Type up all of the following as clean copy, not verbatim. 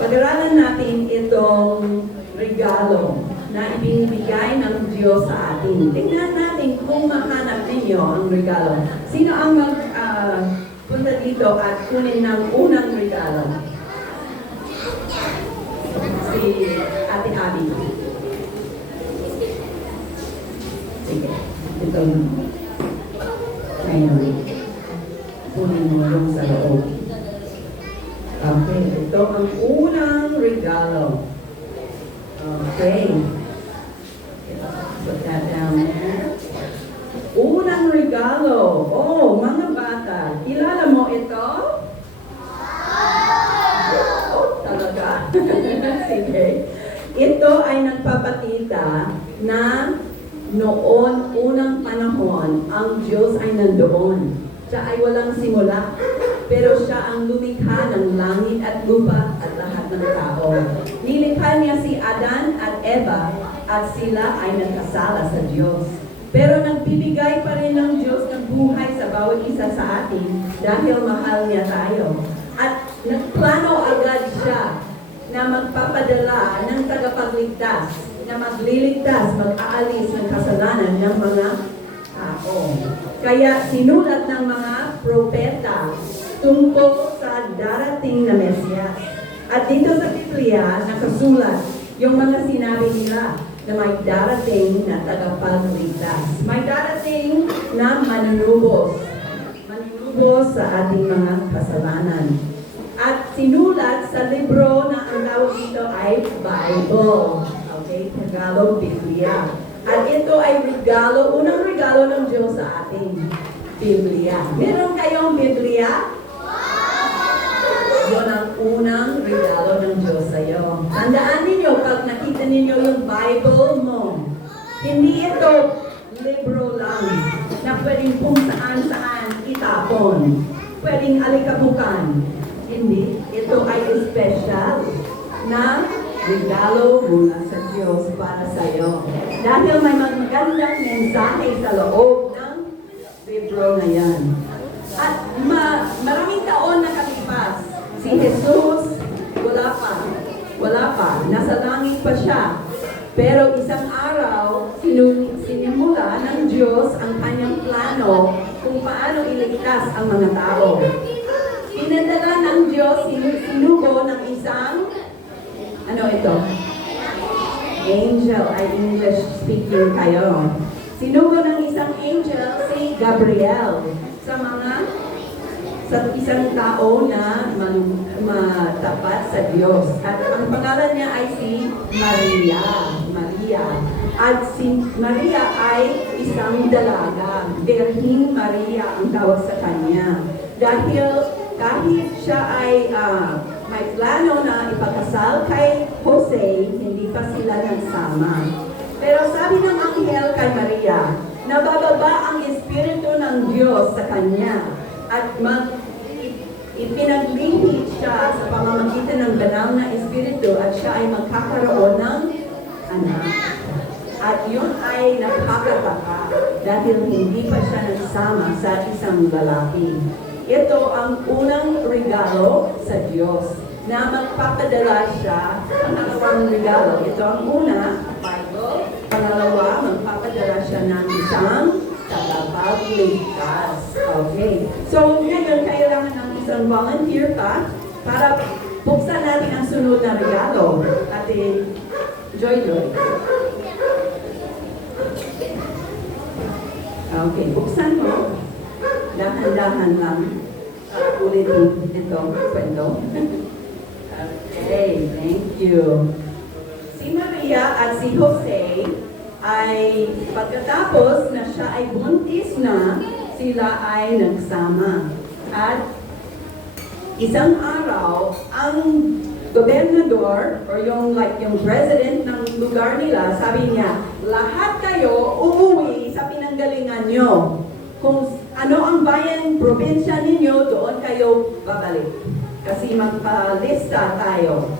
Pag-aralan natin itong regalo na ibinibigay ng Diyos sa atin. Tingnan natin kung mahanap ninyo ang regalo. Sino ang punta dito at kunin ng unang regalo? Si Ate Abby. Sige, ito yung ngayon. Kunin mo yung sa loob. Okay, ito ang unang regalo. Okay. Put that down there. Unang regalo. Oh, mga bata. Kilala mo ito? Oh, talaga. Sige. Ito ay nagpapakita na noon, unang panahon, ang Diyos ay nandoon. Siya ay walang simula, pero siya ang lumikha ng langit at lupa at lahat ng tao. Nilikha niya si Adan at Eva at sila ay nagkasala sa Diyos. Pero nagbibigay pa rin ng Diyos ng buhay sa bawat isa sa atin dahil mahal niya tayo. At nagplano agad siya na magpapadala ng tagapagligtas, na magliligtas, mag-aalis ng kasalanan ng mga tao. Kaya sinulat ng mga propeta tungkol sa darating na Mesiyas. At dito sa Biblia, nakasulat yung mga sinabi nila na may darating na tagapagligtas. May darating na manunubos. Manunubos sa ating mga kasalanan. At sinulat sa libro na ang tawag dito ay Bible. Okay? Tagalog, Biblia. At ito ay regalo, unang regalo ng Diyos sa ating Biblia. Meron kayong Biblia? Yun ang unang regalo ng Diyos sa iyo. Tandaan ninyo, pag nakita ninyo yung Bible mo, hindi ito libro lang na pwedeng kung saan-saan itapon. Pwedeng alikabukan. Hindi. Ito ay special na regalo mula sa Diyos para sa iyo. Dahil may magandang mensahe sa loob ng libro na yan. At maraming taon na kalipas, si Jesus, wala pa, nasa langit pa siya. Pero isang araw, sinimula ng Diyos ang kanyang plano kung paano iligtas ang mga tao. Pinadala ng Diyos, sinugo ng isang ano ito? Angel, ay English speaking kayo. Sinugo ng isang angel si Gabriel sa isang tao na matapat sa Diyos. At ang pangalan niya ay si Maria. At si Maria ay isang dalaga. Virgin Maria ang tawag sa kanya. Dahil kahit siya ay may plano na ipakasal kay Jose, hindi pa sila nagsama. Pero sabi ng anghel kay Maria, nabababa ang Espiritu ng Diyos sa kanya at ipinaglingit siya sa pamamagitan ng banal na Espiritu at siya ay magkakaroon ng anak. At yun ay nakakataka dahil hindi pa siya nagsama sa isang lalaki. Ito ang unang regalo sa Diyos na magpapadala siya. Pangalawang regalo. Ito ang una, Bible. Pangalawa, magpapadala siya ng isang tagapagligtas. Okay. So, ngayon, kailangan ng isang volunteer pa para buksan natin ang sunod na regalo. Ate Joy. Okay, buksan mo. Dahan-dahan lang. Ulitin ito, kwento. Okay, thank you. Si Maria at si Jose ay pagkatapos na siya ay buntis na, sila ay nagsama. At isang araw, ang gobernador or yung president ng lugar nila, sabi niya, lahat kayo uuwi sa pinanggalingan nyo. Kung ano ang bayan, probinsya ninyo, doon kayo babalik. Kasi magpalista tayo.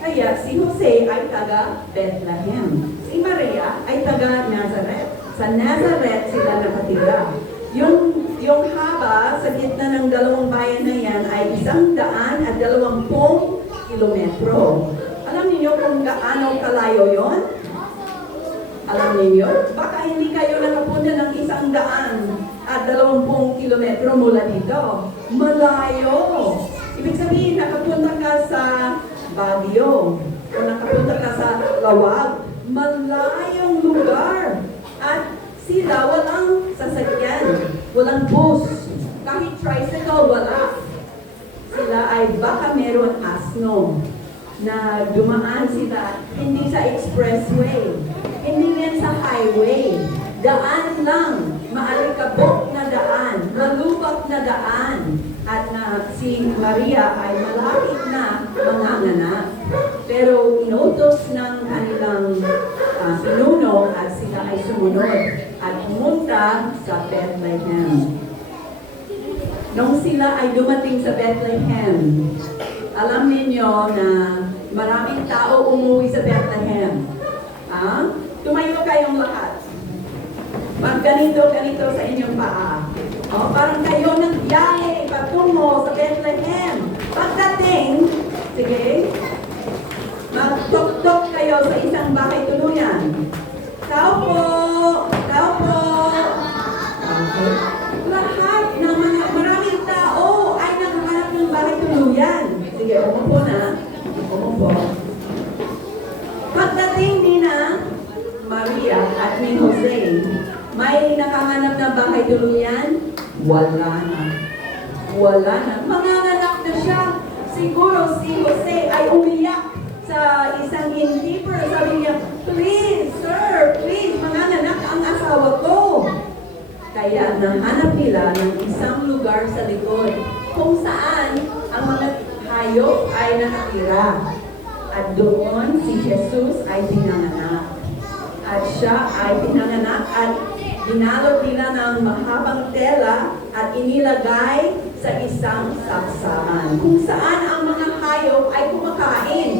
Kaya si Jose ay taga Bethlehem. Si Maria ay taga Nazareth. Sa Nazareth sila nakatira. Yung haba sa gitna ng dalawang bayan na yan ay 120 kilometro. gaano kalayo yon? Alam niyo? Baka hindi kayo nakapunta ng 120 kilometro mula dito. Malayo. Ibig sabihin, nakapunta ka sa Baguio o nakapunta ka sa Lawag. Malayong lugar. At sila walang sasakyan, walang bus, kahit tricycle wala. Sila ay baka meron asno na dumaan sila hindi sa expressway, hindi yan sa highway. Daan lang, maalikabok na daan, malubak na daan. At si Maria ay malapit na manganganak. Pero inutos ng kanilang pinuno at sila ay sumunod at pumunta sa Bethlehem. Nung sila ay dumating sa Bethlehem, alam ninyo na maraming tao umuwi sa Bethlehem. Tumayo kayong lahat. Magganito-ganito sa inyong paa. Parang kayo nagbiyahe patungo sa Bethlehem. Pagdating, sige, magtok-tok kayo sa isang bahay tuluyan. Tao po! Tao po! Okay. Lahat ng maraming tao ay naghahanap ng bahay tuluyan. Sige, umupo na. Umupo. Pagdating ni na Maria at ni Jose, may nakahanap ng bahay tuluyan? Wala na. Wala na. Manganganak na siya. Siguro si Jose ay umiyak sa isang innkeeper. Sabi niya, please, sir, please, manganganak ang asawa ko. Kaya nahanap nila ng isang lugar sa likod kung saan ang mga hayop ay nakatira. At doon si Jesus ay pinanganak. At siya ay pinanganak at binalot nila ng mahabang tela at inilagay sa isang saksakan kung saan ang mga hayop ay kumakain.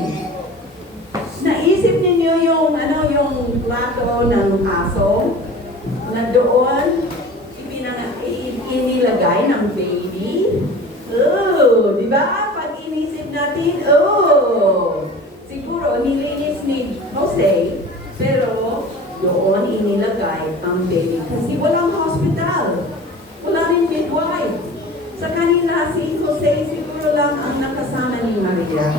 Naisip ninyo yung plato ng aso na doon inilagay ng baby? Di ba? Pag inisip natin, siguro nilinis ni Jose, pero doon inilagay ang baby. Kasi walang hospital. Wala rin midwife. Sa kanila, si Jose siguro lang ang nakasama ni Maria.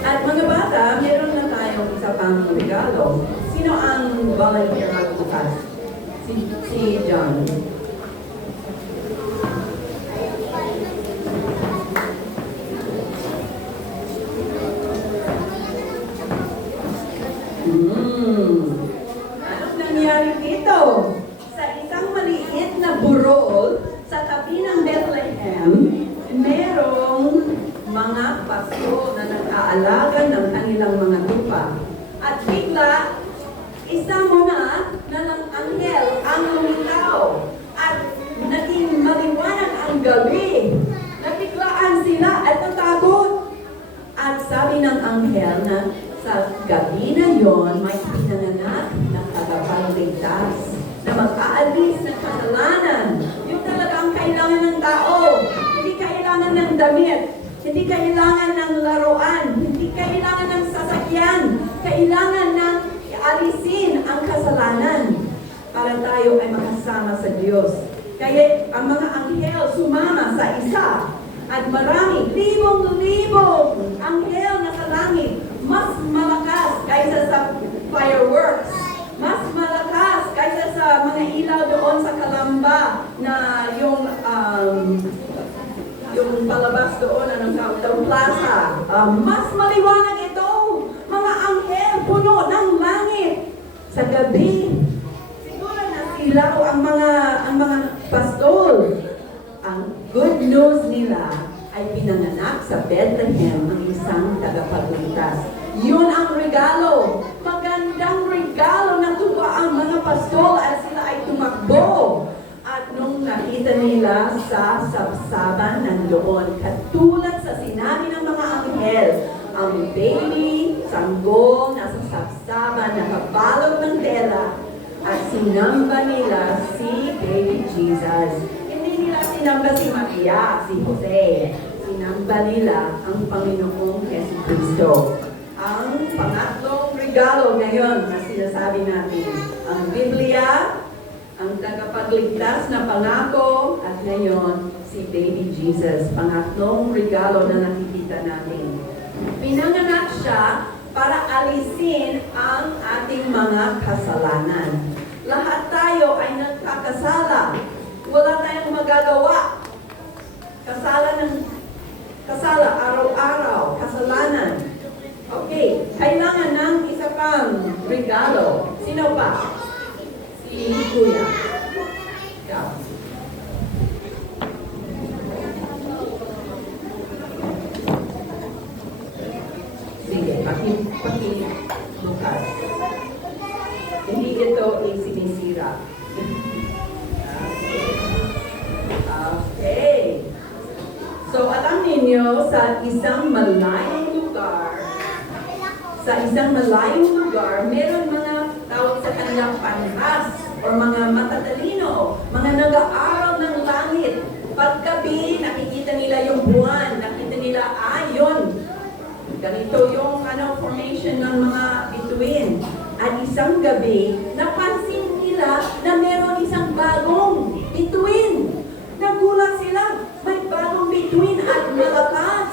At mga bata, meron na tayong isa pang regalo. Sino ang volunteer magbukas? Si John. Anong nangyari dito? Sa isang maliit na burol sa tabi ng Bethlehem, merong mga pasto na nag-aalaga ng kanilang mga lupa. At bigla, isang ng anghel ang lumitaw. At naging maliwanag ang gabi. Nabiglaan sila at natakot. At sabi ng anghel na sa gabi na yon, may pinanganak na tagapagligtas na mag-aalis ng kasalanan. Yung talagang kailangan ng tao. Hindi kailangan ng damit. Hindi kailangan ng laruan. Hindi kailangan ng sasakyan. Kailangan ng alisin ang kasalanan para tayo ay makasama sa Diyos. Kaya ang mga anghel sumama sa isa at marami, libong-libong anghel na sa langit, mas malakas kaysa sa fireworks, mas malakas kaysa sa mga ilaw doon sa Kalamba na yung palabas doon, anong plaza. Mas maliwanag ito, mga anghel puno ng langit sa gabi. Siguro nasilaw ang mga pastol. Ang good news nila ay pinanganak sa Bethlehem ang isang tagapagligtas. Yun ang regalo. Magandang regalo na tuwa ang mga pastol at sila ay tumakbo. At nung nakita nila sa sabsaban nandoon, katulad sa sinabi ng mga anghel, ang baby, sanggol, nasa sabsaban, nakabalot ng tela, at sinamba nila si baby Jesus. Hindi nila sinamba si Maria, si Jose. Sinamba nila ang Panginoong Jesucristo. ang pangatlong regalo ngayon na sinasabi natin. Ang Biblia, ang tagapagligtas na pangako, at ngayon si Baby Jesus. Pangatlong regalo na nakikita natin. Pinanganak siya para alisin ang ating mga kasalanan. Lahat tayo ay nagkakasala. Wala tayong magagawa. Kasala araw-araw, kasalanan. Okay, kailangan ng isa pang regalo. Sino pa? Si Kuya. Ikaw. Sige, Lucas. Hindi ito ay sinisira. Okay. So, alam ninyo, sa isang malayong lugar, meron mga tawag sa kanilang panhas o mga matatalino, mga nag-aaral ng langit. Paggabi, nakikita nila yung buwan, nakita nila, yun. Ganito yung formation ng mga bituin. At isang gabi, napansin nila na meron isang bagong bituin. Nagulat sila, may bagong bituin at malakas.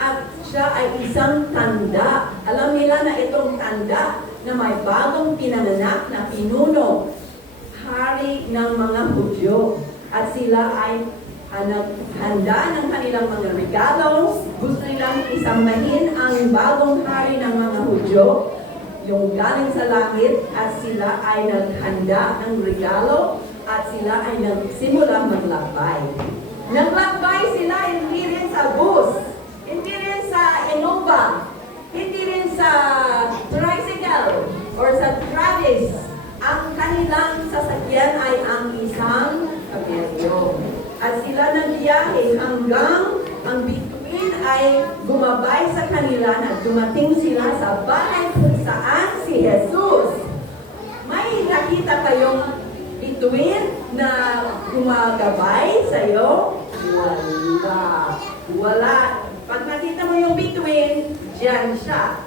At siya ay isang tanda. Alam nila na itong tanda na may bagong pinanganak na pinuno, hari ng mga Hudyo. At sila ay handa ng kanilang mga regalo. Gusto nilang isambahin ang bagong hari ng mga Hudyo, yung galing sa langit, at sila ay naghanda ng regalo at sila ay nagsimula maglakbay. Naglakbay sila hindi rin sa bus, hindi rin sa Innova, hindi rin sa tricycle or sa Travis. Ang kanilang sasakyan ay ang isang kamelyo. At sila nagbiyahe hanggang ang bituin ay gumabay sa kanila na dumating sila sa bahay kung saan si Jesus. May nakita kayong bituin na gumagabay sa'yo? Wala. Pag nakita mo yung bituin, dyan siya.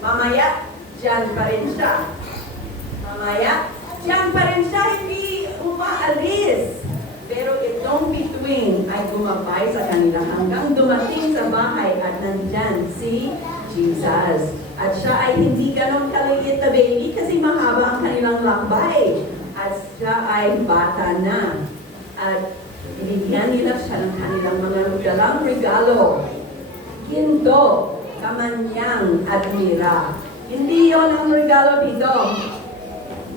Mamaya, dyan pa rin siya. Mamaya, dyan pa rin siya, hindi umaalis. Pero itong bituin ay gumabay sa kanila hanggang dumating sa bahay at nandyan si Jesus. At siya ay hindi ganon kaliit na baby kasi mahaba ang kanilang lakbay. At siya ay bata na. At binigyan nila siya ng kanilang mga dalang regalo. Ginto, kamanyang, at mira. Hindi yon ang regalo dito.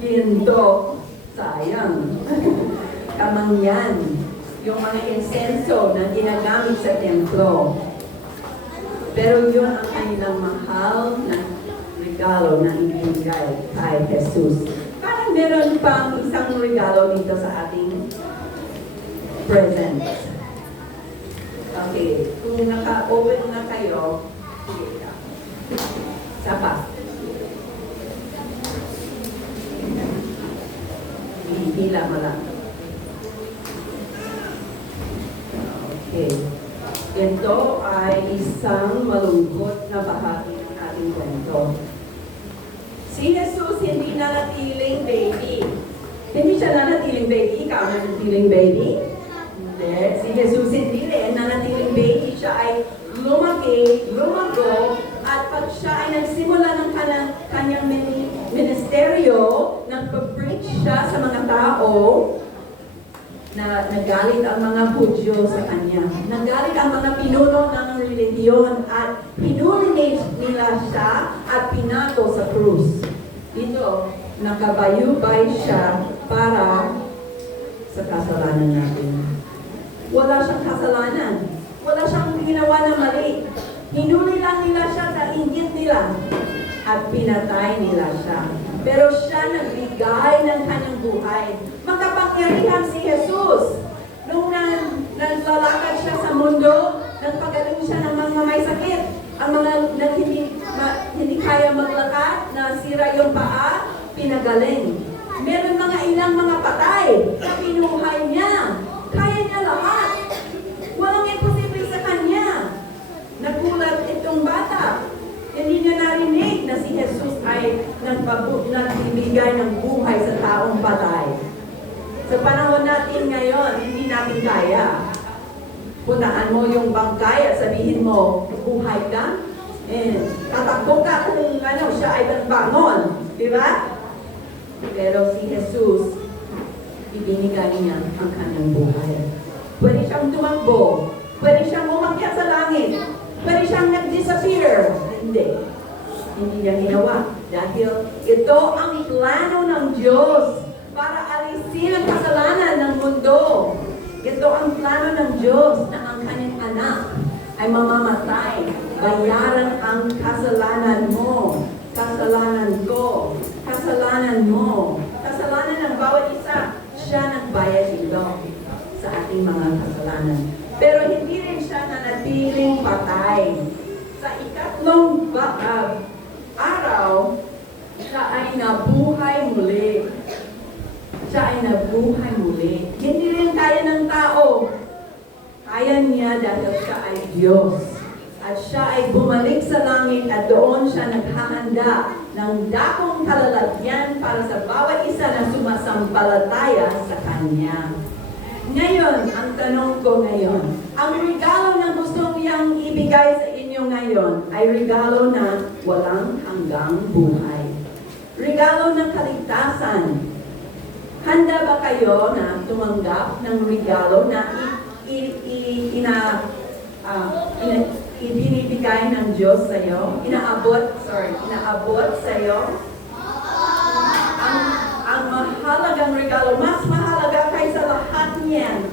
Ginto, sayang. Kamangyan, yung mga insenso na ginagamit sa templo. Pero yun ang kanilang mahal na regalo na ibigay kay Jesus. Parang meron pang isang regalo dito sa ating present. Okay, kung naka-open na kayo, sige ka. Sapa. Hila mo lang. Okay. Ito ay isang malungkot na bahagi ng ating kwento. Si Jesus hindi nanatiling baby. Hindi siya nanatiling baby. Ikaw nanatiling baby? Hindi. Si Jesus hindi rin nanatiling baby. Siya ay lumaki, lumago, at pag siya ay nagsimula ng kanyang ministeryo, nagpa-preach siya sa mga tao, na nagalit ang mga Hudyo sa kanya. Nagalit ang mga pinuno ng relihiyon at pinuli nila siya at pinato sa krus. Dito, nakabayubay siya para sa kasalanan natin. Wala siyang kasalanan. Wala siyang ginawa na mali. Hinuli lang nila siya sa inggit nila at pinatay nila siya. Pero siya nagbigay ng kanyang buhay. Makapangyarihan si Jesus. Nung naglalakad siya sa mundo, nagpagaling siya ng mga may sakit. Ang mga hindi kaya maglakad, nasira yung paa, pinagaling. Meron mga ilang mga patay na pinuhay niya. Kaya niya lahat. Walang imposible sa kanya. Nagulat itong bata. Hindi natin kaya. Puntaan mo yung bangkay at sabihin mo, buhay ka. Tatakbo ka kung siya ay bangon. Di ba? Pero si Jesus, ibinigay niya ang kanyang buhay. Pwede siyang tumakbo. Pwede siyang umakyat sa langit. Pwede siyang nag-disappear. Hindi. Hindi niya ginawa. Dahil ito ang plano ng Diyos para alisin ang kasalanan ng mundo. Ito ang plano ng Diyos na ang kanyang anak ay mamamatay. Bayaran ang kasalanan mo. Kasalanan ko. Kasalanan mo. Kasalanan ng bawat isa. Siya nagbayad dito sa ating mga kasalanan. Pero hindi rin siya nanatiling patay. Sa ikatlong araw, siya ay nabuhay muli. Siya ay nabuhay muli. Hindi rin kaya ng tao. Kaya niya dahil siya ay Diyos. At siya ay bumalik sa langit at doon siya naghahanda ng dakong kalalagyan para sa bawat isa na sumasampalataya sa Kanya. Ngayon, ang tanong ko ngayon, ang regalo na gusto niyang ibigay sa inyo ngayon ay regalo na walang hanggang buhay. Regalo ng kaligtasan. Handa ba kayo na tumanggap ng regalo na ibinibigay ng Diyos sa iyo? Inaabot sa iyo? Ang mahalagang regalo, mas mahalaga kaysa lahat niyan.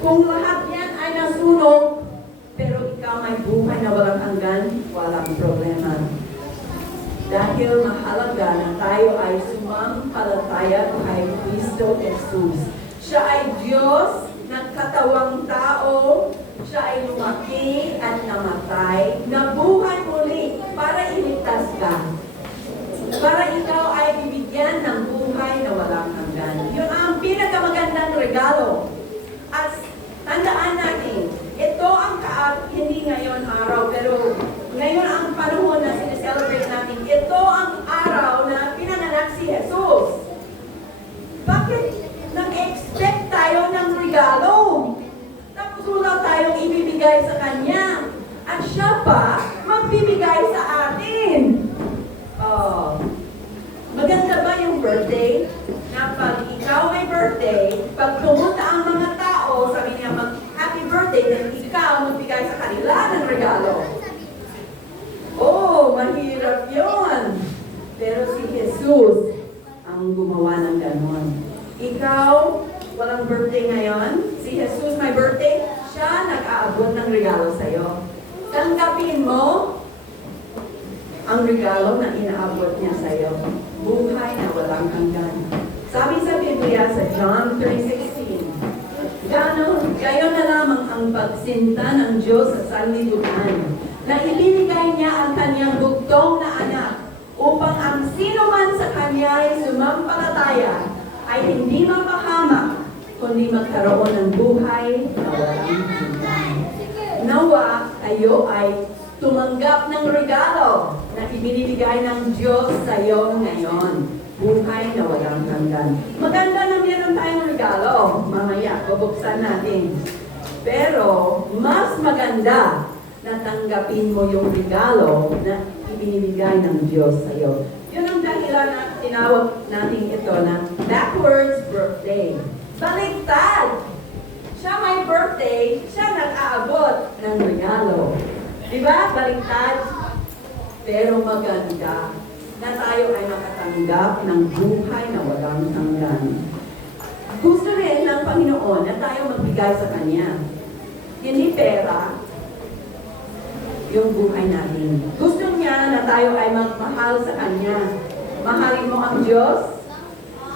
Kung lahat yan ay nasunog, pero ikaw may buhay na walang hanggan, walang problema. Dahil mahalaga na tayo ay sumampalataya kay Kristo Jesus. Siya ay Diyos, nagkatawang tao, siya ay lumaki at namatay, nabuhay muli para iligtas ka. Para ikaw ay bibigyan ng buhay na walang hanggan. Yun ang pinakamagandang regalo. At tandaan natin, ito ang hindi ngayon araw, pero ngayon ang panahon na sineselebrate natin, ito ang araw na pinanganak si Jesus. Bakit nag-expect tayo ng regalo? Tapos wala tayong ibibigay sa Kanya. At siya pa magbibigay sa atin. Maganda ba yung birthday? Na pag ikaw may birthday, pag pumunta ang mga tao, sabi niya happy birthday, then ikaw magbigay sa kanila ng regalo. Mahirap yun. Pero si Jesus ang gumawa ng ganon. Ikaw, walang birthday ngayon. Si Jesus may birthday, siya nag-aabot ng regalo sa'yo. Tanggapin mo ang regalo na inaabot niya sa'yo. Buhay na walang hanggan. Sabi sa Biblia sa John 3:16, gayon na lamang ang pagsinta ng Diyos sa sanlibutan, na ibinigay niya ang kanyang bugtong na anak, upang ang sino man sa kanya ay sumampalataya, ay hindi mapahamak, kundi magkaroon ng buhay na walang hanggan. Nawa kayo ay tumanggap ng regalo na ibinibigay ng Diyos sa iyo ngayon. Buhay na walang hanggan. Maganda na meron tayong regalo. Mamaya, bubuksan natin. Pero, mas maganda na tanggapin mo yung regalo na ibinibigay ng Diyos sa iyo. Yun ang dahilan na tinawag natin ito na backwards birthday. Baliktad! Siya may birthday, siya nag-aabot ng regalo. Diba? Baliktad. Pero maganda na tayo ay makatanggap ng buhay na walang hanggan. Gusto rin ng Panginoon na tayo magbigay sa Kanya. Hindi pera, yung buhay natin. Gusto niya na tayo ay magmahal sa Kanya. Mahalin mo ang Diyos.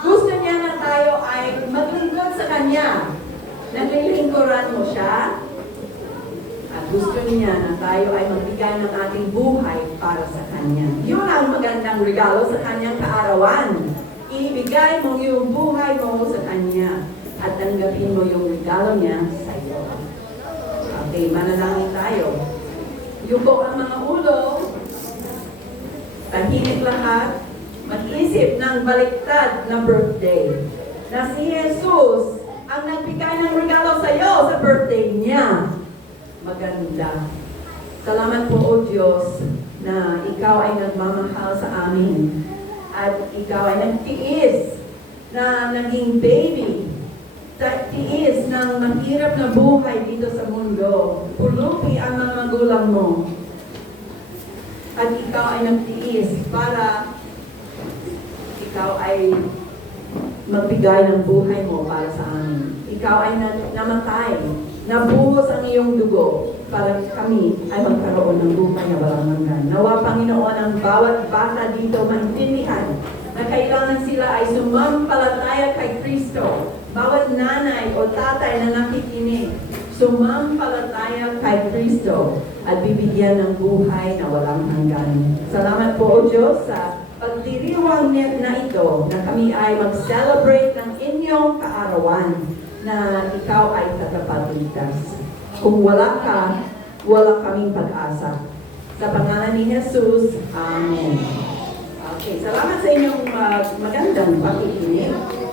Gusto niya na tayo ay maglingkod sa Kanya. Naglilingkuran mo siya. At gusto niya na tayo ay magbigay ng ating buhay para sa Kanya. Yun ang magandang regalo sa Kanyang kaarawan. Ibigay mo yung buhay mo sa Kanya at tanggapin mo yung regalo niya sa iyo. Okay, manalangin tayo. Yuko ang mga ulo, tahimik lahat, mag-isip ng baliktad na birthday na si Jesus ang nagbigay ng regalo sa iyo sa birthday niya. Maganda. Salamat po, O Diyos, na ikaw ay nagmamahal sa amin. At ikaw ay nagtiis na naging baby. Tiis ng mahirap na buhay dito sa mundo. Pulupi ang mga magulang mo. At ikaw ay nagtiis para ikaw ay magbigay ng buhay mo para sa amin. Ikaw ay namatay. Nabuhos ang iyong dugo para kami ay magkaroon ng buhay na walang hanggan. Nawa, Panginoon, ang bawat bata dito maintindihan na kailangan sila ay sumampalataya kay Kristo. Bawat nanay o tatay na nakikinig, sumampalataya kay Kristo at bibigyan ng buhay na walang hanggan. Salamat po, O Diyos, sa pagdiriwang na ito na kami ay mag-celebrate ng inyong kaarawan na ikaw ay tagapagligtas. Kung wala ka, wala kaming pag-asa. Sa pangalan ni Jesus, Amen. Okay, salamat sa inyong magandang pakikinig.